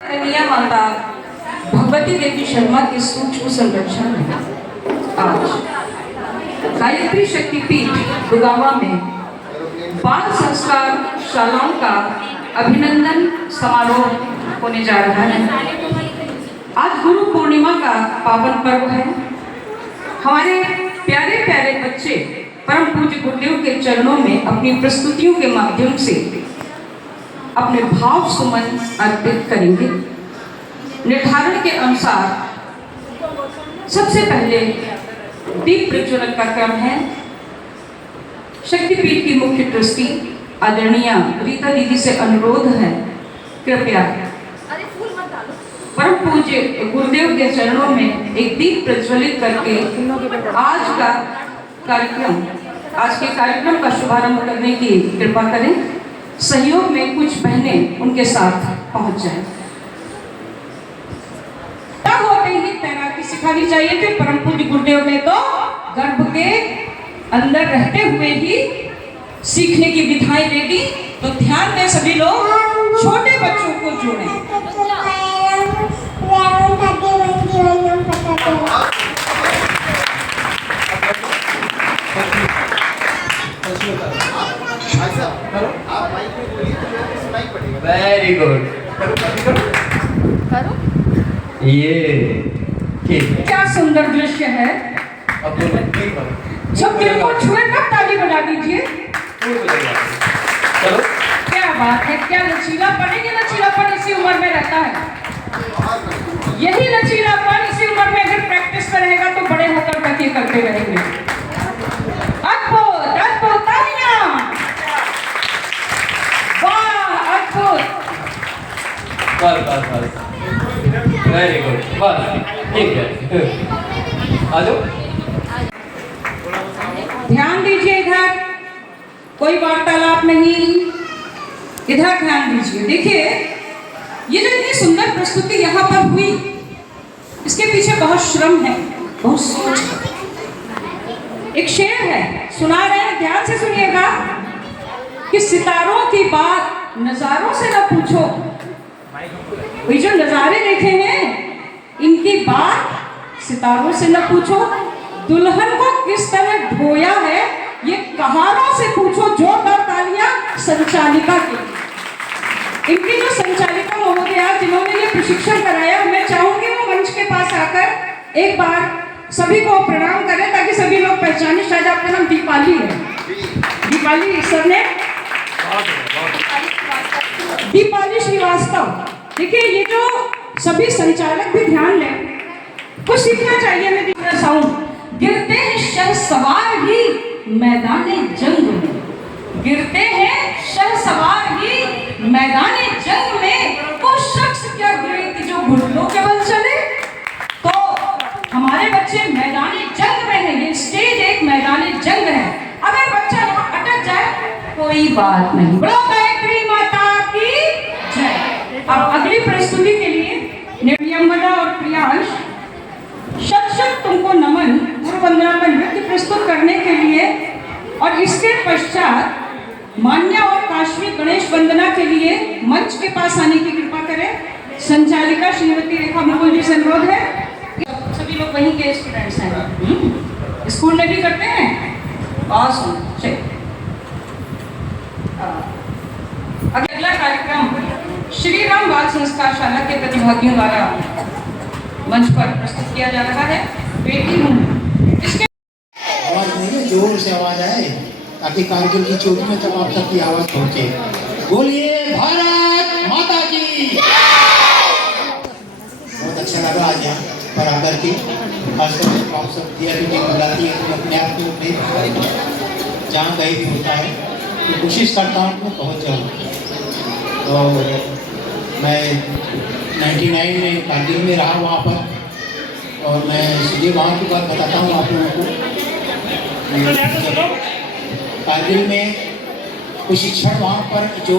कन्या माता भगवती देवी शर्मा के सूक्ष्म संरक्षण में आज गायत्री शक्तिपीठ गुगावा में बाल संस्कार शालाओं का अभिनंदन समारोह होने जा रहा है। आज गुरु पूर्णिमा का पावन पर्व है। हमारे प्यारे प्यारे बच्चे परम पूज्य गुरुदेव के चरणों में अपनी प्रस्तुतियों के माध्यम से अपने भाव सुमन अर्पित करेंगे। निर्धारण के अनुसार सबसे पहले दीप प्रज्वलन का क्रम है। शक्तिपीठ की मुख्य ट्रस्टी आदरणीय रीता दीदी से अनुरोध है, कृपया परम पूज्य गुरुदेव के चरणों में एक दीप प्रज्वलित करके आज के कार्यक्रम का शुभारंभ करने की कृपा करें। सहयोग में कुछ बहनें उनके साथ पहुंच जाएं। तब होते ही तैराकी सिखानी चाहिए थी। परम पूज्य गुरुदेव ने तो गर्भ के अंदर रहते हुए ही सीखने की विधाएं दे दी। तो ध्यान दें सभी लोग, छोटे बच्चों को जोड़ें। Very good. ये क्या सुंदर दृश्य है। जब दिल को छुए तब ताली बजा दीजिए। चलो, क्या बात है, क्या लचीलापन है। ये लचीलापन इसी उम्र में रहता है। यही लचीलापन इसी उम्र में अगर प्रैक्टिस में रहेगा तो बड़े होकर तक ये करते रहेंगे। अद्भुत अद्भुत तालियां, वाह अद्भुत। बस वेरी गुड, बस ठीक है। आ जाओ, ध्यान दीजिए, इधर कोई वार्तालाप नहीं, इधर ध्यान दीजिए। देखिए, ये जो इतनी सुंदर प्रस्तुति यहाँ पर हुई, इसके पीछे बहुत श्रम है, बहुत सोच है। एक शेर है, सुना रहे हैं, ध्यान से सुनिएगा कि सितारों की बात नजारों से न पूछो। ये जो नजारे देखे हैं, इनकी बात सितारों से न पूछो। दुल्हन को किस तरह ढोया है, ये कहारों से पूछो। जोरदार तालियां संचालिका के लिए। इनकी जो संचालिका महोदया जिन्होंने ये प्रशिक्षण कराया, मैं चाहूंगी वो मंच के पास आकर एक बार सभी को प्रणाम करें ताकि सभी लोग पहचाने। शायद आपका नाम दीपाली है। दीपाली सर ने, दीपाली श्रीवास्तव। देखिए, ये जो सभी संचालक भी ध्यान लें, कुछ सीखना चाहिए। मैं दूसरा साउंड, गिरते हैं शह सवार ही मैदाने जंग में। गिरते हैं शह सवार ही मैदाने जंग में। वो शख्स क्या गिरे कि जो घुटनों के बल चले। तो हमारे बच्चे मैदाने जंग में है। ये स्टेज एक मैदाने जंग है। अगर बच्चा यहाँ अटक जाए कोई बात नहीं। बोलो गायत्री माता की जय। अब अगली प्रस्तुति के लिए निर्यम्बदा और प्रियांश, शत तुमको नमन गुरु वंदना में नृत्य प्रस्तुत करने के लिए, और इसके पश्चात मान्या और काश्मी गणेश वंदना के लिए मंच के पास आने की कृपा करें। संचालिका श्रीमती रेखा मुकुल जी से अनुरोध है। सभी लोग वहीं के स्टूडेंट्स हैं, स्कूल में भी करते हैं। अगला कार्यक्रम श्री राम बाल संस्कार शाला के प्रतिभागियों द्वारा मंच पर प्रस्तुत किया जा रहा है। बेटी हूँ, इसके आवाज नहीं है, जोर से आवाज आए ताकि कारगिल की चोटी में तक आप तक की आवाज पहुंचे। बोलिए भारत माता की। बहुत अच्छा लगा आज यहाँ पर आकर के, खासकर आप सब दिया भी बुलाती है तो अपने आप को नहीं, जहाँ कहीं होता है तो कोशिश करता हूँ मैं पहुँच जाऊँ। तो मैं 99 में कारगिल में रहा वहाँ पर, और मैं सीधे वहाँ की बात बताता हूँ आप लोगों को। कारगिल में प्रशिक्षण वहाँ पर जो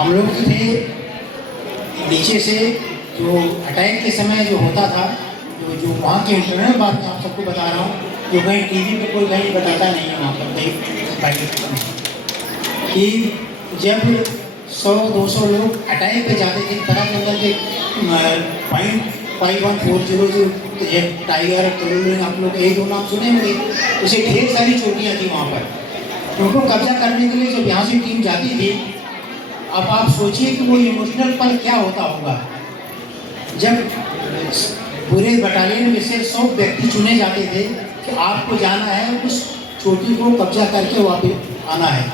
हम लोग थे, नीचे से जो अटैक के समय जो होता था, जो वहाँ की इंटरनल बात मैं आप सबको बता रहा हूँ, जो कहीं टीवी पे कोई कहीं बताता नहीं है वहाँ पर कहीं कि जब 100-200 लोग अटैक पे जाते थे। पता जंगल के .5140 जो ये टाइगर तलोलिंग, आप लोग एक दो नाम सुने होंगे, उसे ढेर सारी चोटियाँ थी वहाँ पर। उनको कब्जा करने के लिए जब यहाँ से टीम जाती थी, अब आप सोचिए कि वो इमोशनल पल क्या होता होगा जब पूरे बटालियन में से 100 व्यक्ति चुने जाते थे कि आपको जाना है उस चोटी को कब्जा करके वापस आना है।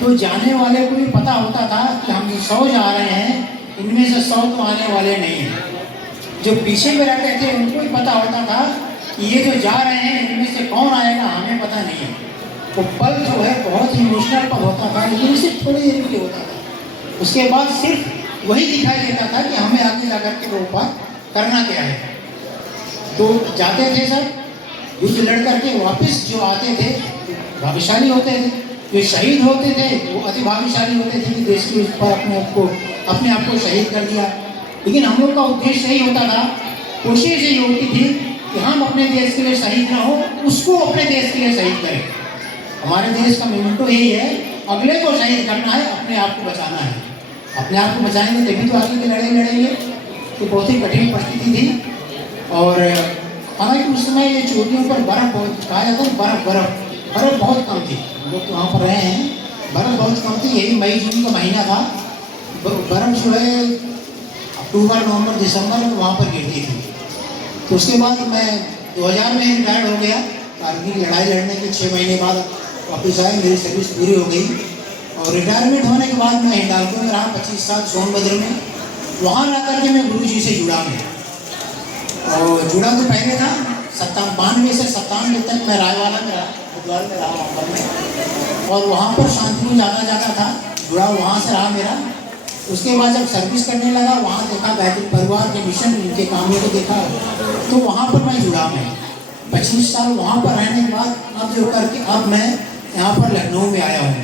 तो जाने वाले को भी पता होता था कि हम 100 जा रहे हैं, इनमें से 100 तो आने वाले नहीं हैं। जो पीछे में रहते थे उनको भी पता होता था कि ये जो जा रहे हैं इनमें से कौन आएगा हमें पता नहीं है। वो पल जो है बहुत ही इमोशनल पल होता था, लेकिन सिर्फ थोड़ी देर के होता था। उसके बाद सिर्फ वही दिखाई देता था कि हमें आगे जाकर के वो पार करना क्या है। तो जाते थे सब, युद्ध लड़ करके वापस जो आते थे भाग्यशाली होते थे, जो शहीद होते थे वो अति भाग्यशाली होते थे कि देश के ऊपर अपने आप को शहीद कर दिया। लेकिन हम लोग का उद्देश्य यही होता था, कोशिश यही होती थी कि हम अपने देश के लिए शहीद ना हो, उसको अपने देश के लिए शहीद करें। हमारे देश का मोमेंटो यही है, अगले को शहीद करना है, अपने आप को बचाना है। अपने आप को बचाएंगे तभी तो आगे के लड़ाई लड़ेंगे। तो बहुत ही कठिन परिस्थिति थी। और हालांकि उस समय ये चोटियों पर बर्फ़ बहुत कहा जाता है, बर्फ़ बहुत कम थी। हम लोग तो वहाँ पर रहे हैं, बर्फ़ बहुत कम थी। यही मई जून का महीना था। बर्फ़ जो है अक्टूबर नवंबर दिसंबर में वहाँ पर गिरती थी। तो उसके बाद मैं 2000 में रिटायर्ड हो गया। कारगिल लड़ाई लड़ने के 6 महीने बाद वापस आए, मेरी सर्विस पूरी हो गई। और रिटायरमेंट होने के बाद मैं हिंडालको में रहा 25 साल सोनभद्र में। वहाँ रह करके मैं गुरु जी से जुड़ा मैं। और जुड़ा तो पहले था 92 से 97 तक मैं रायवाला में रहा, बुधवार में रहा वहाँ में। और वहाँ पर शांति ज़्यादा जाता था, जुड़ा वहाँ से रहा मेरा। उसके बाद जब सर्विस करने लगा, वहाँ देखा गायत्री परिवार के मिशन, उनके कामों को देखा, तो वहाँ पर मैं जुड़ा मैं 25 साल वहाँ पर रहने के बाद अब जो करके अब मैं यहाँ पर लखनऊ में आया हूँ।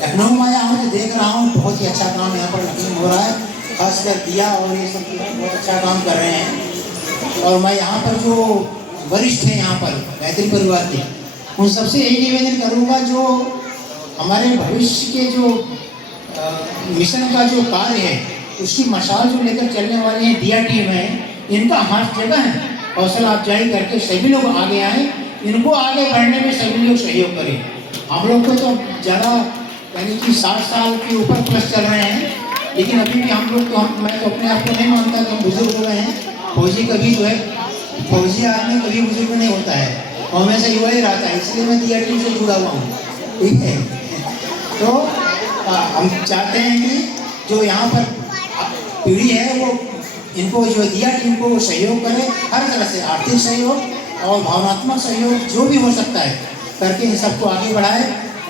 लखनऊ में आया हूँ तो देख रहा हूँ बहुत ही अच्छा काम यहाँ पर लखनऊ में हो रहा है। खासकर दिया और ये सब बहुत अच्छा काम कर रहे हैं। और मैं यहाँ पर जो वरिष्ठ हैं यहाँ पर गायत्री परिवार के, उन सबसे यही निवेदन करूँगा, जो हमारे भविष्य के जो मिशन का जो कार्य है उसकी मशाल जो लेकर चलने वाली है दिया टीम है, इनका हर जगह है हौसला अफजाई करके सभी लोग आगे आए, इनको आगे बढ़ने में सभी लोग सहयोग करें। हम लोग को तो ज़्यादा यानी कि 60 साल के ऊपर प्लस चल रहे हैं, लेकिन अभी भी हम लोग तो मैं तो अपने आप को नहीं मानता कि हम बुजुर्ग हो गए हैं। फौजी कभी जो है फौजी आदमी कभी बुजुर्ग नहीं होता है, हमेशा युवा ही रहता है। इसलिए मैं दिया टीम से जुड़ा हुआ हूँ, ठीक है। तो हम चाहते हैं कि जो यहाँ पर पीढ़ी है वो इनको जो दिया टीम को सहयोग करे, हर तरह से आर्थिक सहयोग और भावनात्मक सहयोग जो भी हो सकता है करके इन सबको आगे बढ़ाए।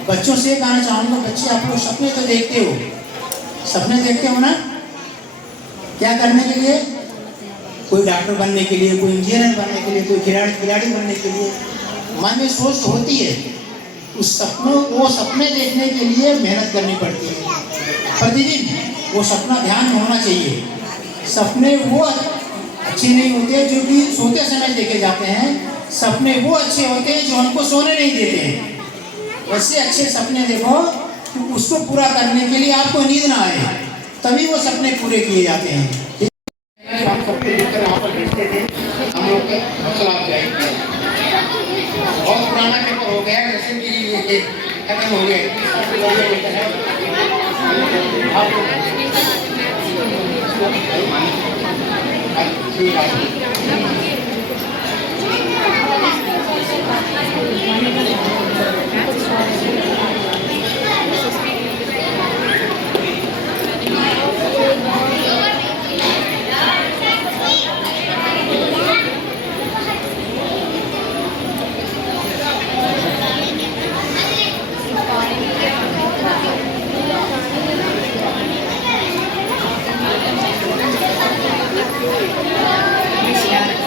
बच्चों से कहना चाहूँगा, बच्चे आप लोग सपने तो देखते हो, सपने देखते हो ना, क्या करने के लिए? कोई डॉक्टर बनने के लिए, कोई इंजीनियर बनने के लिए, कोई खिलाड़ी बनने के लिए मन में सोच होती है। उस सपनों वो सपने देखने के लिए मेहनत करनी पड़ती है प्रतिदिन। वो सपना ध्यान में होना चाहिए। सपने वो अच्छे नहीं होते जो कि सोते समय देखे जाते हैं, सपने वो अच्छे होते हैं जो हमको सोने नहीं देते हैं। वैसे अच्छे सपने देखो कि उसको पूरा करने के लिए आपको नींद ना आए, तभी वो सपने पूरे किए जाते हैं। हम सबके लेकर यहाँ पर बैठते थे, हम लोग के हौसला अफजाई बहुत पुराना पेपर हो गया, जैसे कि ये खत्म हो गया।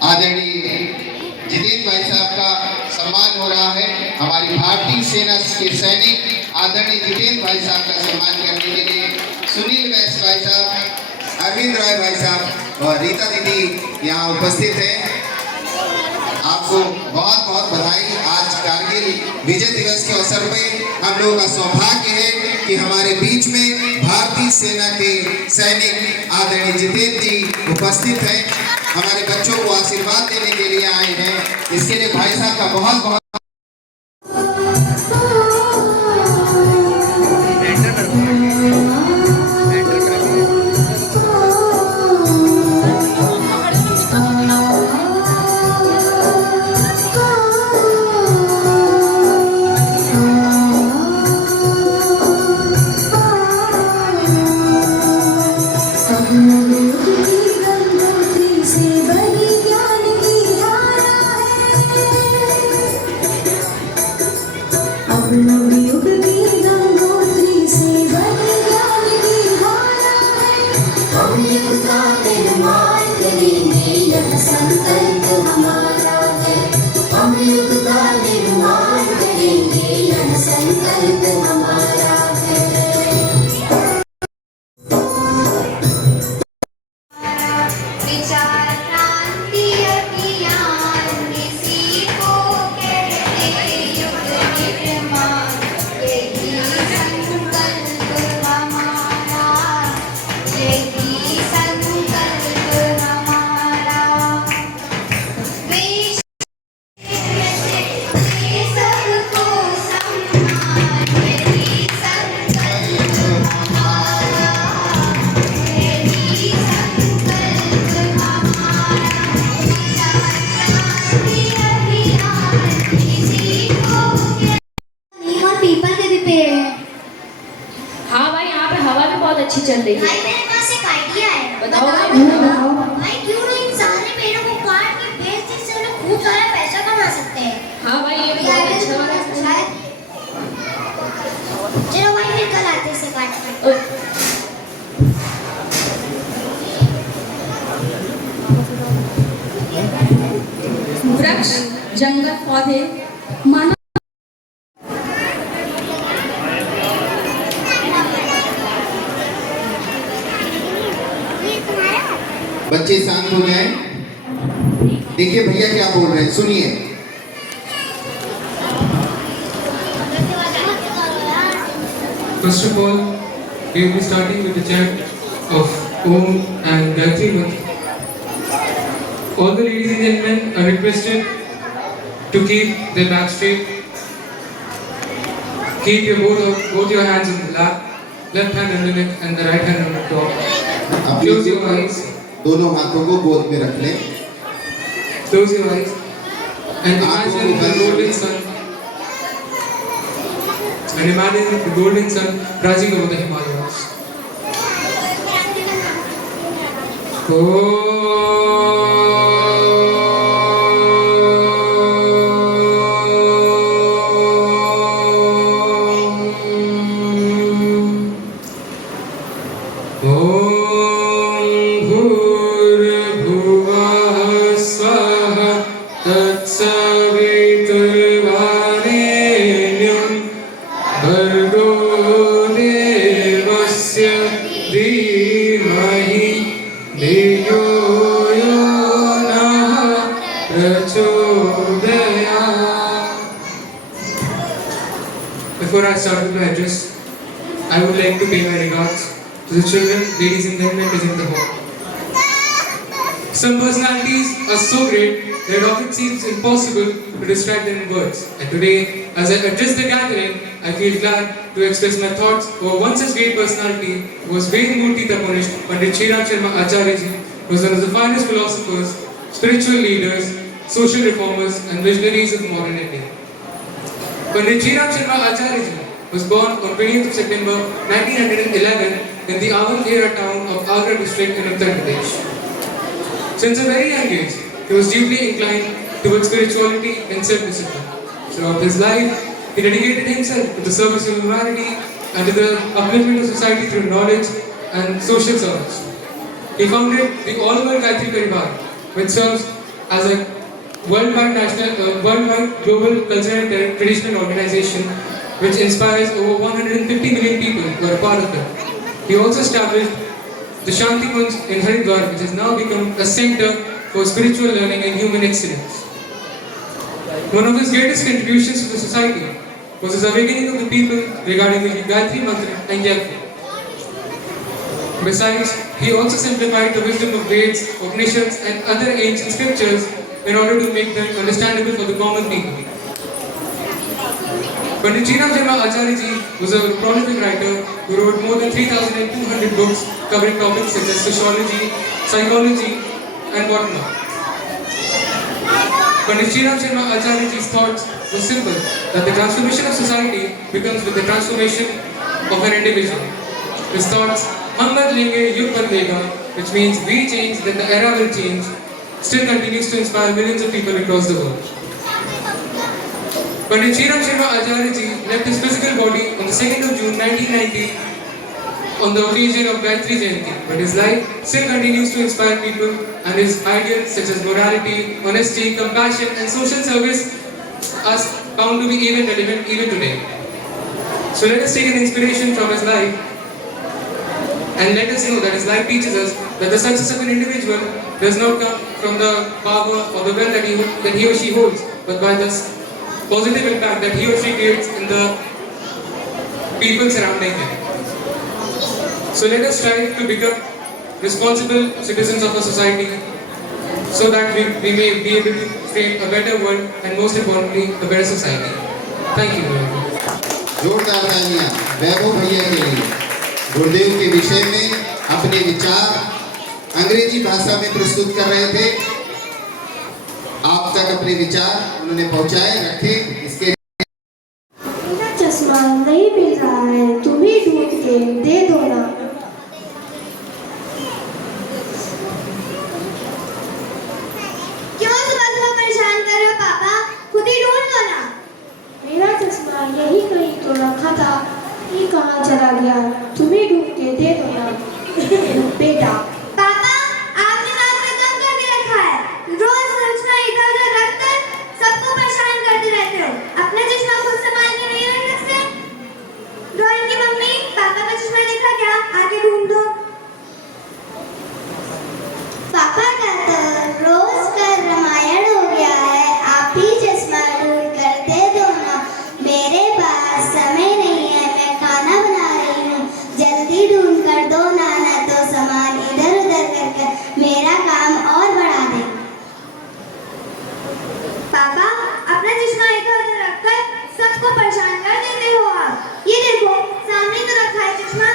आदरणीय जितेंद्र भाई साहब का सम्मान हो रहा है। हमारी भारतीय सेना के सैनिक आदरणीय जितेंद्र भाई साहब का सम्मान करने के लिए सुनील वैस भाई साहब, अरविंद राय भाई साहब और रीता दीदी यहाँ उपस्थित हैं। आपको बहुत बहुत बधाई। आज कारगिल विजय दिवस के अवसर पे हम लोगों का सौभाग्य है कि हमारे बीच में भारतीय सेना के सैनिक आदरणीय जितेंद्र जी उपस्थित हैं, हमारे बच्चों को आशीर्वाद देने के लिए आए हैं। इसके लिए भाई साहब का बहुत बहुत हाँ भाई, यहाँ पे हवा भी बहुत अच्छी चल रही है। भाई मेरे पास एक आइडिया है। बताओ बताओ। भाई क्यों ना इन सारे पेड़ों को काट के बेच के इससे हम लोग खूब सारा पैसा कमा सकते हैं। हाँ भाई, ये भी बहुत अच्छा वाला है। चलो भाई फिर कल आते हैं इसे काट कर। वृक्ष, जंगल, पौधे मानव बच्चे शांत हो जाएं। देखिए भैया क्या बोल रहे हैं, सुनिए। First of all, we will be starting with the chant of Om and Gayatri Mantra. All the ladies and gentlemen are requested to keep their back straight. Keep your both your hands in the lap, left hand on the neck and the right hand on the top. Close your eyes. दोनों हाथों को गोद में रख लें। Close your eyes and imagine the golden sun. And imagine the golden sun rising over the Himalayas. Before I start with my address, I would like to pay my regards to the children, ladies and gentlemen present in the hall. Some personalities are so great that it often seems impossible to describe them in words. And today, as I address the gathering, I feel glad to express my thoughts over one such great personality who was Vedmurti Taponisht, Pandit Sriram Sharma Acharya Ji, who was one of the finest philosophers, spiritual leaders, social reformers and visionaries of modern India. Pandit Sriram Sharma Acharya Ji was born on 20th of September 1911 in the Awadhera town of Agra district in Uttar Pradesh. Since a very young age, he was deeply inclined towards spirituality and self-discipline. Throughout his life, he dedicated himself to the service of humanity and to the upliftment of society through knowledge and social service. He founded the All-World Gayatri Parivar, which serves as a worldwide global cultural and traditional organization which inspires over 150 million people who are a part of it. He also established the Shanti Kunj in Haridwar, which has now become a center for spiritual learning and human excellence. One of his greatest contributions to the society was his awakening of the people regarding the Gayatri Mantra and Yajna. Besides, he also simplified the wisdom of Veds, Upanishads and other ancient scriptures in order to make them understandable for the common people. Pandit Sri Ram Sharma Acharya ji was a prolific writer who wrote more than 3,200 books covering topics such as sociology, psychology and whatnot. Pandit Sri Ram Sharma Acharya ji's thoughts were simple, that the transformation of society begins with the transformation of an individual. His thoughts, "Hum badlenge, yug badlega," which means we change, then the era will change, still continues to inspire millions of people across the world. Pandit Sri Ram Sharma Acharya ji left his physical body on the 2nd of June 1990 on the occasion of Gayatri Jayanti, but his life still continues to inspire people, and his ideals such as morality, honesty, compassion and social service are bound to be even relevant even today. So let us take an inspiration from his life and let us know that his life teaches us that the success of an individual does not come from the power or the wealth that he or she holds, but by the positive impact that he or she creates in the people surrounding him. So let us strive to become responsible citizens of our society so that we may be able to frame a better world and most importantly a better society. Thank you very much. जोरदार तालियां वैभव भैया के लिए। गुरुदेव के विषय में अपने विचार अंग्रेजी भाषा में प्रस्तुत कर रहे थे। आप तक अपने विचार उन्होंने पहुंचाए रखे। इसके मेरा चश्मा नहीं मिल रहा है, तुम ही ढूंढ के दे दो ना। क्यों सुबह सुबह परेशान कर रहे हो पापा, खुद ही ढूंढ लो ना। मेरा चश्मा यही कहीं तो रखा था, ये कहाँ चला गया, तुम ही ढूंढ के दे दो ना बेटा। पापा आपने रात में कम करके रखा है, रोज चश्मा इधर उधर रखकर सबको परेशान करते रहते हो। अपना चश्मा खुद संभाल के नहीं रख सकते? ड्राइंग की मम्मी, पापा का चश्मा देखा क्या, आके ढूंढ दो। पापा का तो रोज का रामायण हो गया है, आप ही चश्मा ढूंढ कर दे दो ना। मेरे पास समय नहीं है, मैं खाना बना रही हूँ, जल्दी ढूंढ कर दो ना, ना तो सामान इधर उधर करके मेरा काम और बढ़ा दे। पापा अपना चश्मा इधर उधर रखकर सबको परेशान कर देते हो आप। ये देखो सामने तो रखा है चश्मा।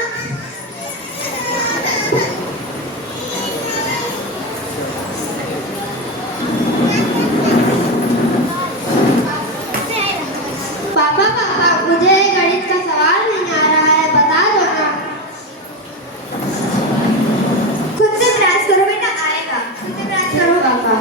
पापा पापा मुझे गणित का सवाल नहीं आ रहा है, बता दो ना। खुद से प्रयास करो बेटा, आएगा, खुद से प्रयास करो पापा।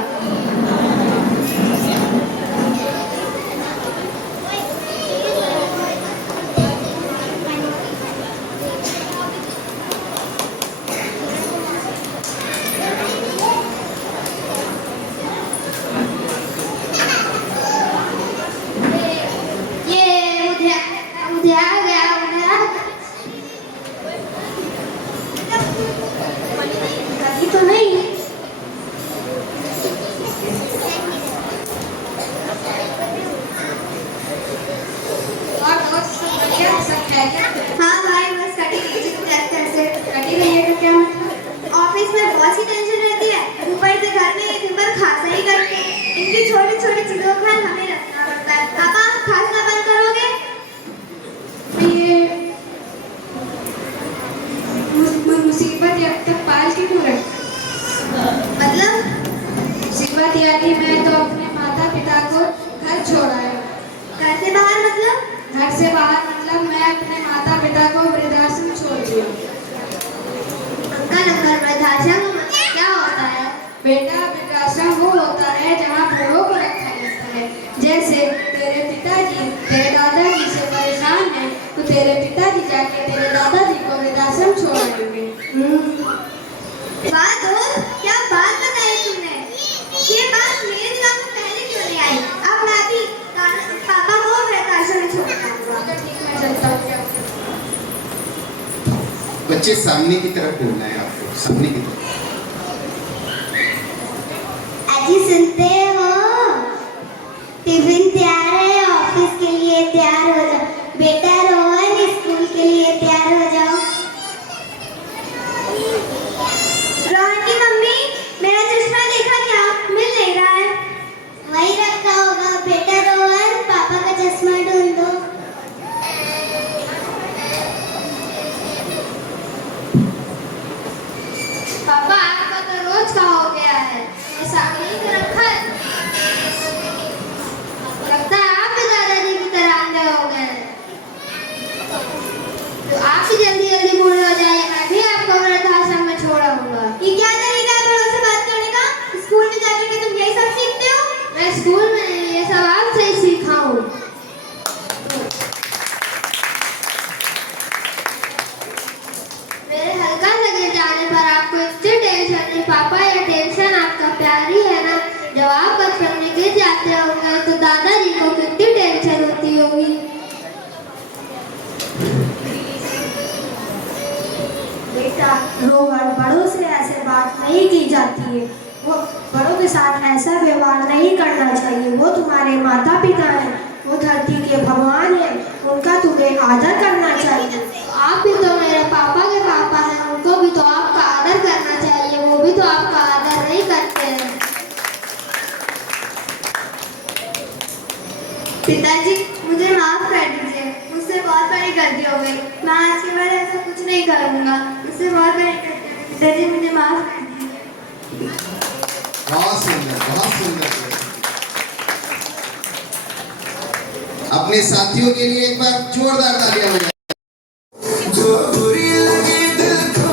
मुझे आ गया, अभी तो नहीं। और दोस्त सब बढ़िया, सब खैरियत? हाँ भाई, बस कटी नहीं है तो क्या मतलब? ऑफिस में बहुत सी टेंशन रहती है, ऊपर से घर में एक ऊपर खांसा ही करते हैं। इनकी छोटी छोटी चीजों का हमें रखना पड़ता है। पापा खांसना बंद करोगे? मुसीबत अब तक पाल के क्यों रखी? मतलब मुसीबत यह थी, मैं तो अपने माता पिता को घर छोड़ा है। घर से बाहर मतलब? घर से बाहर मतलब मैं अपने माता पिता को वृद्धाश्रम छोड़ दिया। अंकल वृद्धाश्रम क्या होता है? बेटा वृद्धाश्रम वो होता है जहाँ बूढ़ों को रखा जाता है। जैसे तेरे पिताजी तेरे दादाजी से परेशान है तो तेरे पिताजी जाके तेरे दादाजी को वृद्धाश्रम छोड़ आएंगे। वाह दोस्त, क्या बात बताई तुमने। ये बात मेरे दिमाग में पहले क्यों नहीं आई? अब मैं भी पापा को वृद्धाश्रम में छोड़ दूंगा। ठीक, मैं चलता हूँ। बच्चे सामने की तरफ बोलना है आपको, सामने की तरफ। अजी सुनते हो, टिफिन रोहन, बड़ों से ऐसे बात नहीं की जाती है। वो बड़ों के साथ ऐसा व्यवहार नहीं करना चाहिए। वो तुम्हारे माता पिता हैं, वो धरती के भगवान हैं, उनका तुम्हें आदर करना चाहिए। आप भी तो मेरे पापा के पापा हैं, उनको भी तो आपका आदर करना चाहिए, वो भी तो आपका आदर नहीं करते हैं। पिताजी, मुझे माफ कर दीजिए, मुझसे बहुत बड़ी गलती हो गई। मैं आज के बाद ऐसा कुछ नहीं करूँगा। मुझसे बहुत बड़ी गलती हो गई। पिताजी, मुझे माफ कर दीजिए। बहुत सुंदर, बहुत सुंदर। अपने साथियों के लिए एक बार जोरदार तालियां बजाएं। जो बुरी लगी दिल को,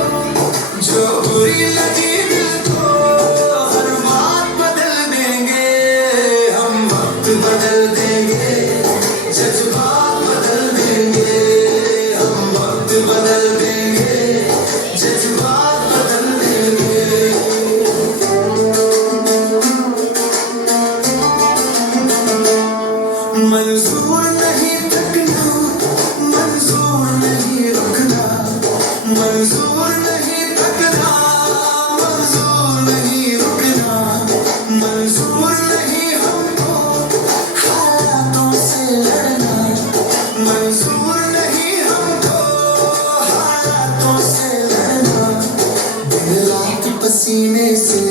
जो बुरी लगी दिल को, हर बात बदल देंगे हम, वक्त बदल देंगे, जज्बात बदल देंगे हम, वक्त बदल देंगे, जज्बात बदल देंगे। मंजूर नहीं थकना, मंजूर नहीं रुकना, मंजूर नहीं थकना, मंजूर नहीं रुकना, मंजूर नहीं हमको हालातों से लड़ना, मंजूर नहीं हमको हालातों से लड़ना। दिन रात पसीने से,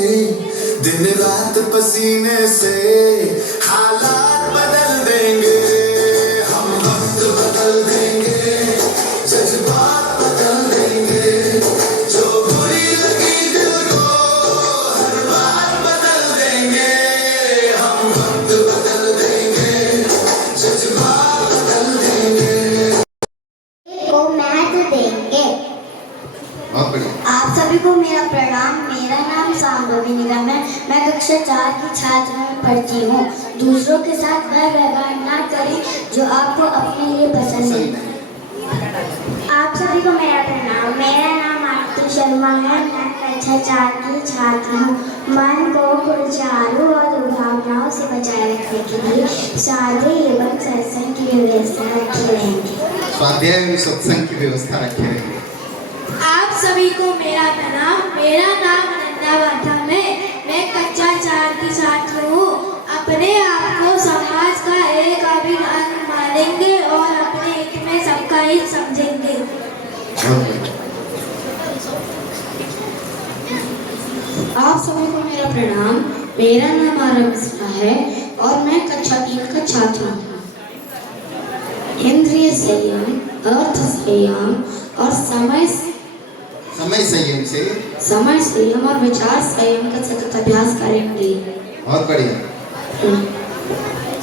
दिन रात पसीने से हालात बदल देंगे हम, वक्त बदल देंगे, जज्बात बदल देंगे। जो बुरी लगी दिल को, हर बात बदल देंगे हम, वक्त बदल देंगे, जज्बात बदल देंगे। को महत्व देंगे। बहुत बढ़िया। आप सभी को मेरा प्रणाम। मेरा नाम सांभवी निगम है। मैं कक्षा 4 की छात्र में पढ़ती हूँ। दूसरों के साथ वह व्यवहार ना करें जो आपको अपने लिए पसंद नहीं। आप सभी को मेरा प्रणाम। मेरा नाम आरती शर्मा है। मैं कक्षा 4 की छात्र हूँ। मन को कुर्चारू और दुर्भावनाओं से बचाए रखने के लिए शादी एवं सत्संग की व्यवस्था रखी रहेंगी। स्वाध्याय एवं सत्संग की व्यवस्था रखे रहेंगे। आप सभी को मेरा प्रणाम। मेरा नाम अनन्या वाधम है। मैं कक्षा 4 की छात्र हूँ। अपने आप को समाज का एक अभिन्न अंग मानेंगे और अपने हित में सबका हित समझेंगे। आप सभी को मेरा प्रणाम। मेरा नाम आरव मिश्रा है और मैं कक्षा 3 का छात्र हूँ। इंद्रिय संयम, अर्थ संयम और समय संयम और विचार संयम का सतत अभ्यास करेंगे। बहुत बढ़िया।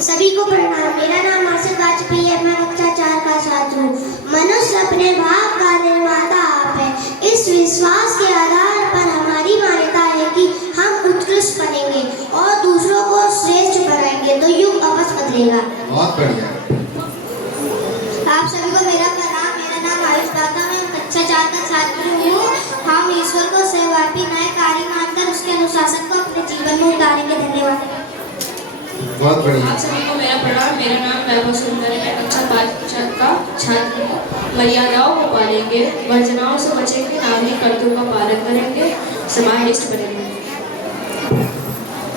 सभी को प्रणाम। मेरा नाम अर्षद वाजपेयी है। मैं कक्षा 4 का छात्र हूँ। मनुष्य अपने भाव का निर्माता आप है। इस विश्वास के आधार पर हमारी मान्यता है कि हम उत्कृष्ट बनेंगे और दूसरों को श्रेष्ठ बनाएंगे तो युग अवश्य बदलेगा। बहुत बढ़िया। आप सभी को मेरा प्रणाम। मेरा नाम आयुष दाता है। कक्षा 4 का छात्र हूँ। हम ईश्वर को सर्वव्यापी न्याय कार्य मानकर उसके अनुशासन को अपने जीवन में उतारेंगे। धन्यवाद। बहुत बढ़िया। आप सभी को मेरा प्रणाम। मेरा नाम वैभव सुंदर है। मैं कक्षा 5 का छात्र हूँ। मर्यादाओं को पालेंगे, वर्जनाओं से बचेंगे, नागरिक कर्तव्यों का पालन करेंगे, समाजनिष्ठ बनेंगे।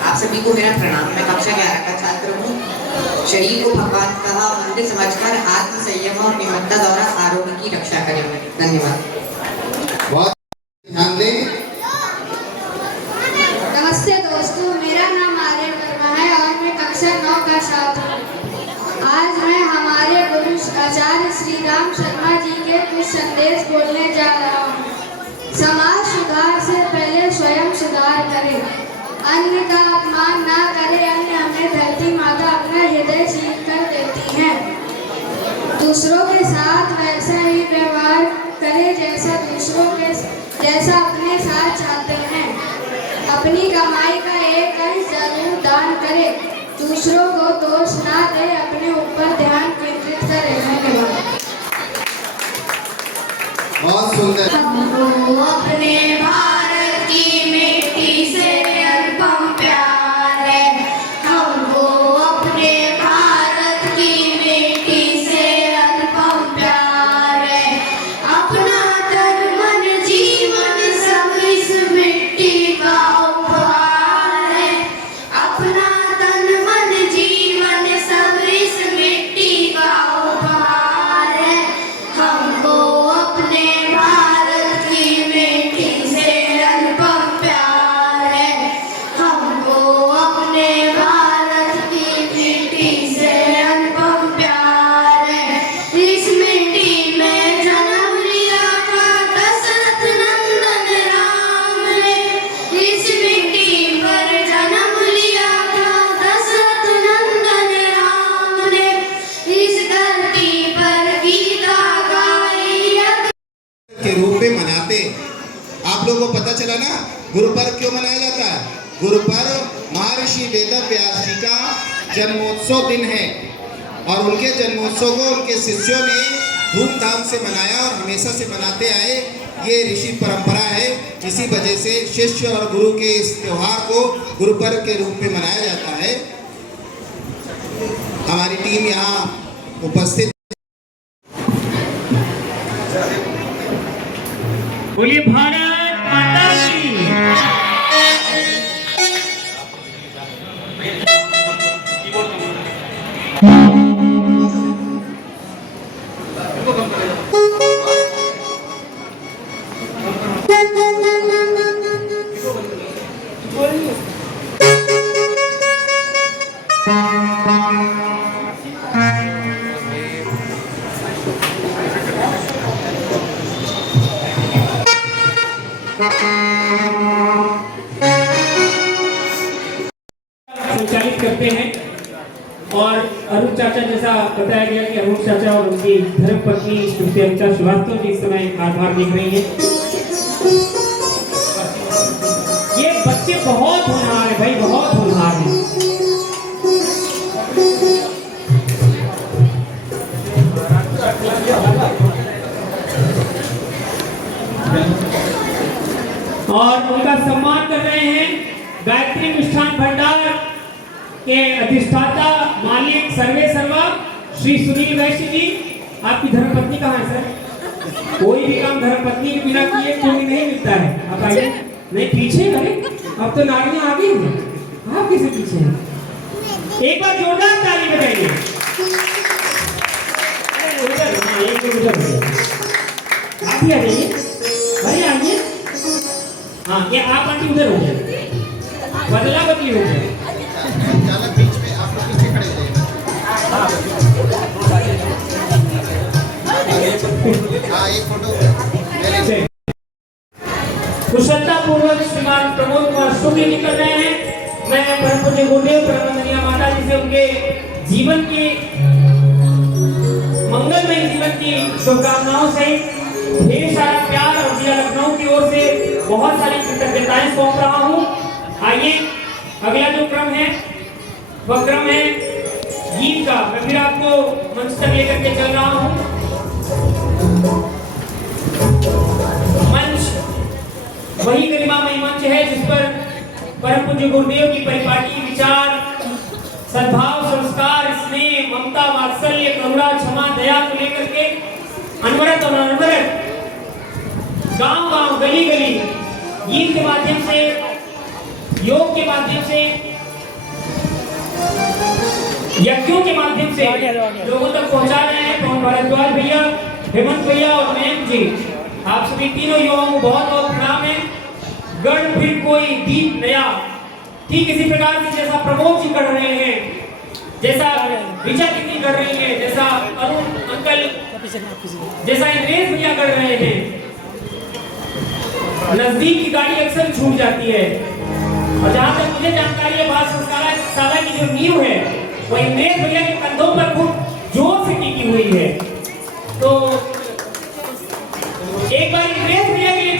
आप सभी को मेरा प्रणाम। मैं कक्षा 11 का छात्र हूँ। शरीर को भगवान कहा मंदिर समझकर आत्म संयम और निमत्ता द्वारा आरोग्य की रक्षा करेंगे। धन्यवाद। बहुत ध्यान दें। नमस्ते दोस्तों, मेरा नाम आर्यन वर्मा है और मैं कक्षा 9 का छात्र हूँ। आज मैं हमारे गुरु आचार्य श्री राम शर्मा जी के कुछ संदेश बोलने जा रहा हूँ। समाज सुधार से पहले स्वयं सुधार करें, अन्य का अपमान ना करें। अन्य हमें धरती माता अपना हृदय छीन कर देती है। दूसरों के साथ वैसा ही व्यवहार करें जैसा अपने साथ चाहते हैं। अपनी कमाई का एक अंश जरूर दान करें। दूसरों को दोष ना दे, अपने ऊपर ध्यान केंद्रित करें। धन्यवाद। बहुत सुंदर। हमको अपने भारत की मिट्टी से अनुपम प्यार है। हमको अपने भारत की मिट्टी से अनुपम प्यार है। अपना तन मन जीवन गुरु पर्व क्यों मनाया जाता है? गुरु पर्व महर्षि वेदव्यास जी का जन्मोत्सव दिन है और उनके जन्मोत्सव को उनके शिष्यों ने धूमधाम से मनाया और हमेशा से मनाते आए। ये ऋषि परंपरा है। इसी वजह से शिष्य और गुरु के इस त्योहार को गुरु पर्व के रूप में मनाया जाता है। हमारी टीम यहाँ उपस्थित। बोलिए भारत माता की। संचालित करते हैं और अरुण चाचा, जैसा बताया गया कि अरुण चाचा और उनकी धर्मपत्नी श्रीमती अनिता श्रीवास्तव जी इस समय आभार देख रही हैं। ये बच्चे बहुत होनहार है भाई, बहुत होनहार है। और उनका सम्मान कर रहे हैं गायत्री मिष्ठान भंडार के अधिष्ठाता मालिक सर्वे सर्वा श्री सुनील वैश्य जी। आपकी धर्मपत्नी कहाँ है सर? कोई भी काम धर्मपत्नी के बिना किए कोई नहीं मिलता है। आप आइए। नहीं पीछे, अरे अब तो नारियां आ गई हैं, आप किसे पीछे हैं? एक बार जोरदार ताली बजाइए। उधर, हाँ एक तो उधर आप ही आ जाइए। अरे आइए। हाँ ये आप आंटी उधर हो जाए, बदला बदली हो जाए। बीच में आप लोग पीछे खड़े हो जाइए। हाँ एक फोटो कुशलता पूर्वक श्रीमान प्रमोद कुमार शुक्ल निकल रहे हैं। मैं परम पूज्य गुरुदेव परमानंदीय माता जी से उनके जीवन की मंगलमय जीवन की शुभकामनाओं से ढेर सारा प्यार और जिला लखनऊ की ओर से बहुत सारी कृतज्ञताएं सौंप रहा हूँ। आइए अगला जो क्रम है वह क्रम है गीत का। मैं फिर आपको मंच तक लेकर के चल रहा हूँ। मंच वही गरिमामय मंच है जिस पर परम पूज्य गुरुदेव की परिपाटी, विचार, सद्भाव, संस्कार, स्नेह, ममता, वात्सल्य, करुणा, क्षमा, दया को लेकर के अनवरत और अनवरत गांव गांव, गली गली गीत के माध्यम से, योग के माध्यम से, यज्ञों के माध्यम से लोगों तक पहुंचा रहे हैं। पवन भारद्वाज भैया, हेमंत भैया और मयंक जी, आप सभी तीनों युवाओं को बहुत बहुत प्रणाम है। गढ़ फिर कोई दीप नया, ठीक इसी प्रकार से जैसा प्रमोद जी कर रहे हैं, जैसा विजय दीदी कर रही है, जैसा अरुण अंकल, जैसा इंद्रेश भैया कर रहे हैं। नजदीक की गाड़ी अक्सर छूट जाती है और जहां तक मुझे जानकारी है बाल संस्कार शाला की जो नींव है वो इंद्रेश भैया के कंधों पर खूब जोर से टिकी हुई है। तो एक बार इंद्रेश भैया के लिए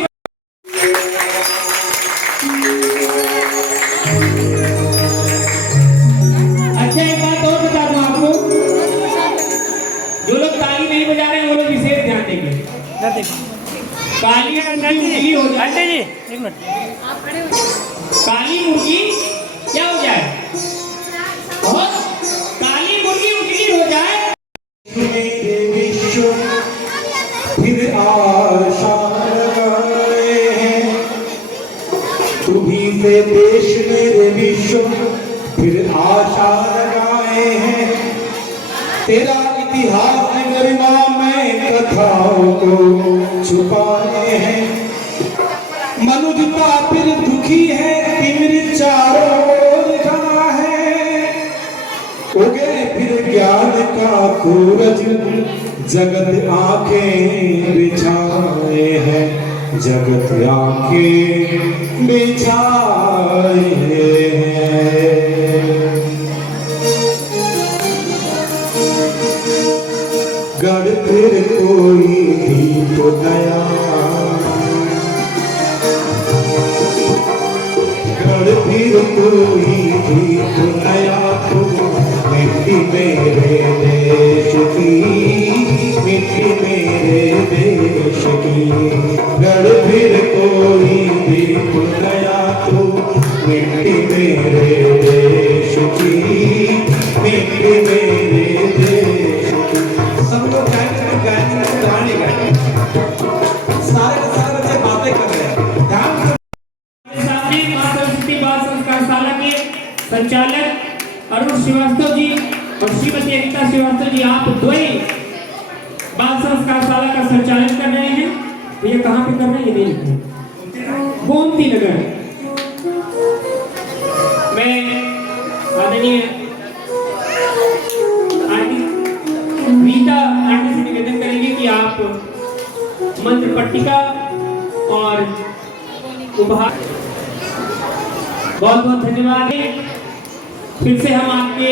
अच्छा एक बात और बता दूं आपको, जो लोग ताली नहीं बजा रहे हैं वो लोग विशेष ध्यान देंगे। काली मुर्गी हो जाए, एक मिनट, काली मुर्गी क्या हो जाए, और काली मुर्गी उजली हो जाए। विश्व फिर आशा लगाए हैं, तुम्हीं से देश मेरे विश्व फिर आशा लगाए हैं। तेरा इतिहास गरिमा में कथाओं को छुपाए हैं। मनुष्यता फिर दुखी है, तिमिर चारों ओर खड़ा है। उगे फिर ज्ञान का सूरज, जगत आंखें बिछाए हैं, जगत आंखें बिछाए हैं। गढ़ फिर कोई दीप नया, गढ़ फिर कोई दीप नया तू मिट्टी मेरे देश की, मिट्टी मेरे देश की। गढ़ फिर कोई दीप नया तू मिट्टी मेरे देश की, मिट्टी मेरे देश की। सब लोग गाने गाने गाने सारे के सारे बच्चे बातें कर रहे हैं। ध्यान से सामने मां सरस्वती बाल संस्कारशाला के संचालक अरुण श्रीवास्तव जी और श्रीमती अनिता श्रीवास्तव जी, आप द्वय बाल संस्कारशाला का संचालन कर रहे हैं। तो ये कहाँ पे कर रहे हैं ये नहीं लिखा, गोमती नगर। मैं आदरणीय रीता आंटी से निवेदन करेंगे कि आप मंत्र पट्टिका और उपहार। बहुत बहुत धन्यवाद। फिर से हम आपके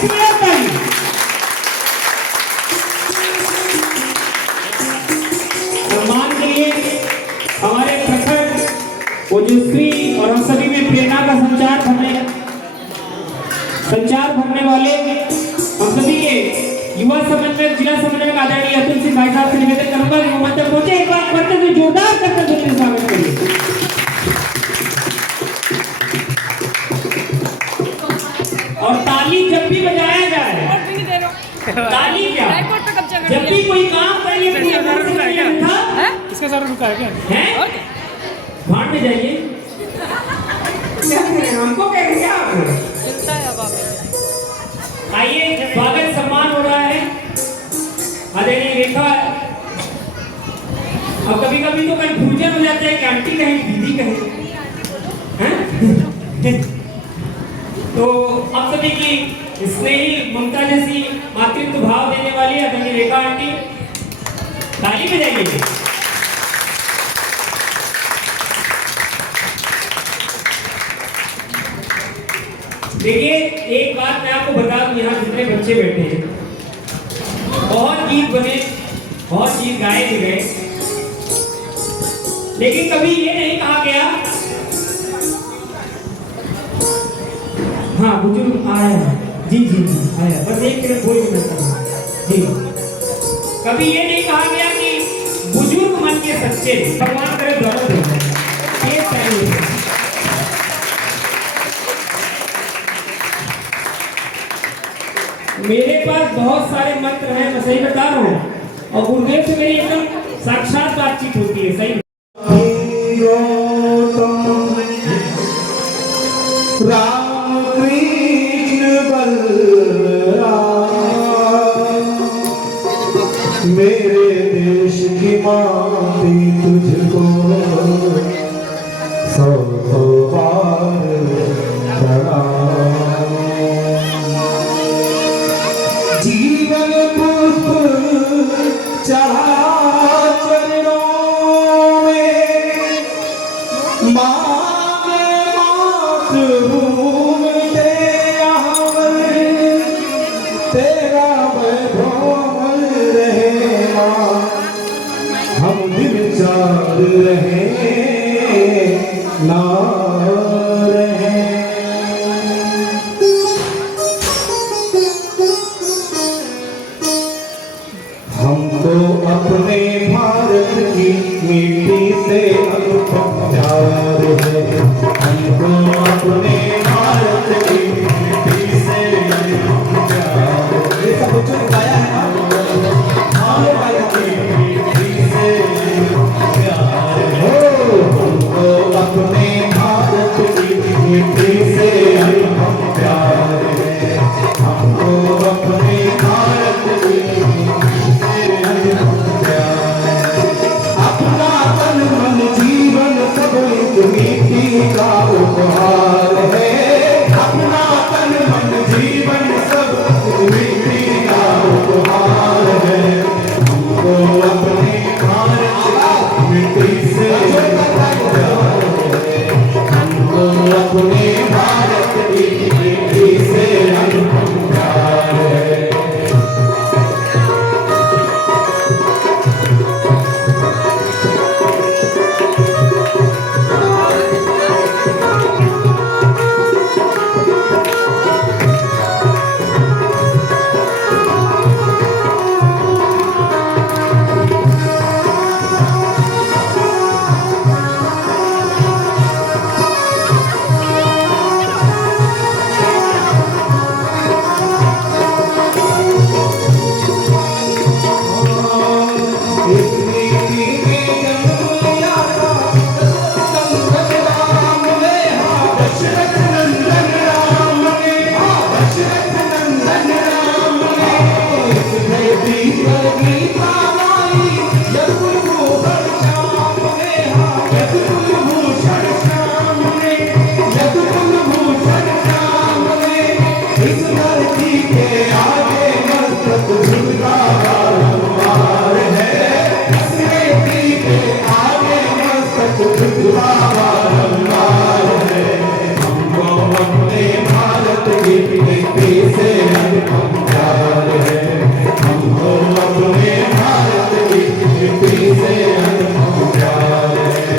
से बड़ा ताली। सम्मान के लिए हमारे प्रखर ओजस्वी और हम सभी में प्रेरणा का संचार भरने वाले हम सभी के युवा समन्वयक जिला समन्वयक आदरणीय अतुल सिंह भाई साहब से निवेदन करूंगा कि वो मंच पर पहुंचे, एक बार करते हुए जोरदार करते हुए स्वागत करिए। और ताली जब भी बजाया जाए, ताली क्या, जब भी कोई काम करिए इसका सर रुका है क्या? भाड़ में जाइए, हमको कह रही है आइए स्वागत सम्मान हो रहा है आदरणीय रेखा। अब कभी कभी तो कंफ्यूजन हो जाता है कि आंटी कहें दीदी कहें। तो आप सभी की स्नेही ममता जैसी मातृत्व भाव देने वाली आदरणीय रेखा आंटी, ताली बजाइए। देखिए एक बात मैं आपको बता दूं, यहाँ जितने बच्चे बैठे हैं बहुत गीत बने, बहुत गीत गाए भी गए, लेकिन कभी ये नहीं कहा गया हाँ बुजुर्ग आया, जी जी जी आया, बस एक मिनट बोल के जी। कभी ये नहीं कहा गया कि बुजुर्ग मन के सच्चे, भगवान करे दौलत हो जाए, ये चाहिए। मेरे पास बहुत सारे मंत्र हैं, मैं सही बता रहा हूँ, और गुरुदेव से मेरी एकदम साक्षात बातचीत होती है। सही राम कृष्ण बलराम मेरे देश की माटी तुझको सौ सौ बार प्रणाम। जीवन पुष्प चढ़ा चरणों में, मांगे मातृभूमि तेरा वैभव रहे मां, हम दिल चार रहे ना रहे। हमको अपने भारत की मिट्टी से अनुपम प्यार है, हमको अपने भारत की मिट्टी से अनुपम प्यार है। ये सब बच्चों ने गाया है ना, हमारे भारत की मिट्टी से अनुपम प्यार है, हमको अपने भारत की मिट्टी से अनुपम प्यार है, हमको अपने भारत की अपना तन मन जीवन सब मिट्टी का उपहार है, अपना तन मन जीवन सब मिट्टी का उपहार है, हमको अपने भारत की मिट्टी से प्यार है, हमको अपने भारत की मिट्टी से अनुपम प्यार है। मिट्टी से अनुपम प्यार है। हमको अपने भारत की मिट्टी से अनुपम प्यार है।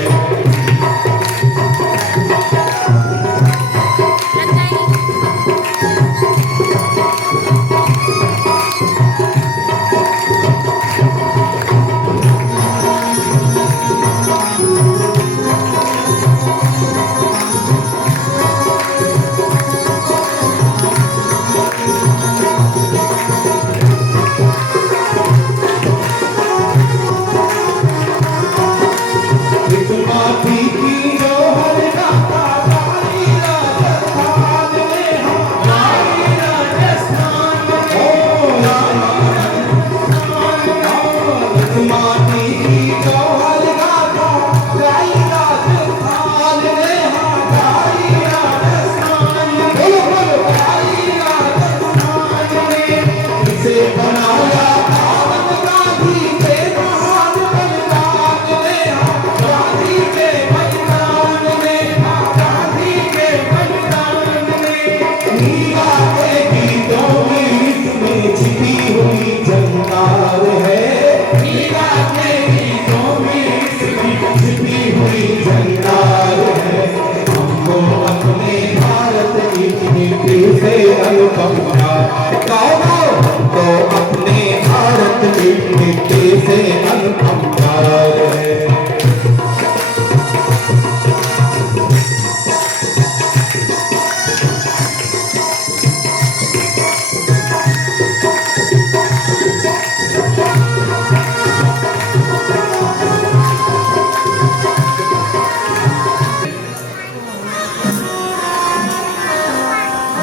तो अपने भारत की मिट्टी से अनुपम प्यार है।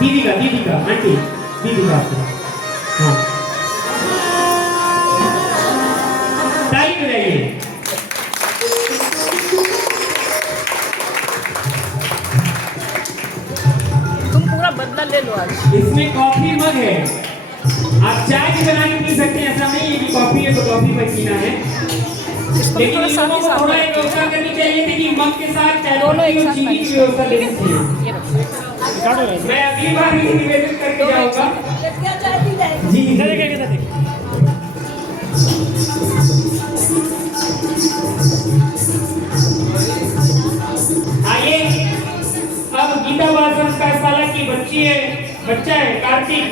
दीदी का आंटी दीदी का हाँ ताली बजाइए। तुम पूरा बदला ले लो आज। इसमें कॉफी मग है, आप चाय भी बना के पी सकते हैं, ऐसा नहीं है कि कॉफी है तो कॉफी मत पीना है। लेकिन इन लोगों को थोड़ा एक व्यवस्था करनी चाहिए थी कि मग के साथ चाय और चीनी की व्यवस्था लेनी चाहिए। मैं अगली बार ही निवेदन करके जाऊंगा जी। आइए अब गीता बाल संस्कार शाला की बच्चा है कार्तिक